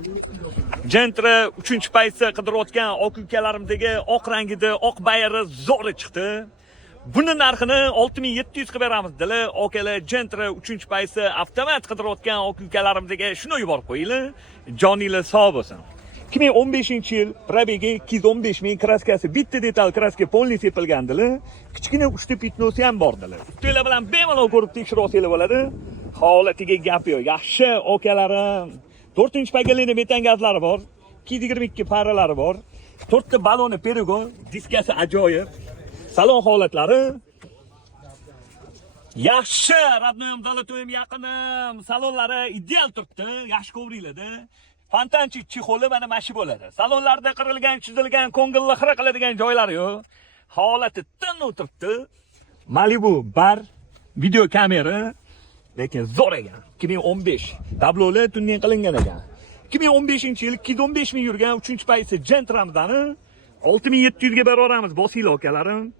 Gentra 3-paysi qidirayotgan oq ukalarimdagi oq rangida oq bayri zo'ri chiqdi. Buni narxini 6700 qilib beramiz dedilar. Okalar Gentra 3-paysi avtomat qidirayotgan oq ukalarimdagi shuni yuborib qo'yinglar. Joninglar sog' bo'lsin. 2015-yil probegi 215 ming, kraskasi bitta detal kraska polni sepilgandilar. Kichkina uchta pitnosi ham bordilar. Ustinglar bilan bemalol ko'rib tekshirib olsanglar bo'ladi. Holatiga gap yo'q. Yaxshi okalarim. 4-pagalikda metan gazlari bor. 222 paralari bor. 4 ta baloni Perigon, diskasi ajoyib. Salon holatlari yaxshi, radnoyim Zolotoyim yaqinim. Salonlari ideal turibdi, yaxshi kovringlarda. Fontanchik chixoli mana mashi bo'ladi. Salonlarda qirilgan, chizilgan, ko'ngilli xira qiladigan joylari yo'q. Holati tin o'tiribdi. Malibu bar, video kamera, lekin zo'r ekan. 2015 tablolar tunning qilingan ekan. 2015-yil 215 ming yurgan 3-paysi Gentram'dan 6700 ga beraveramiz, bosinglar akalarim.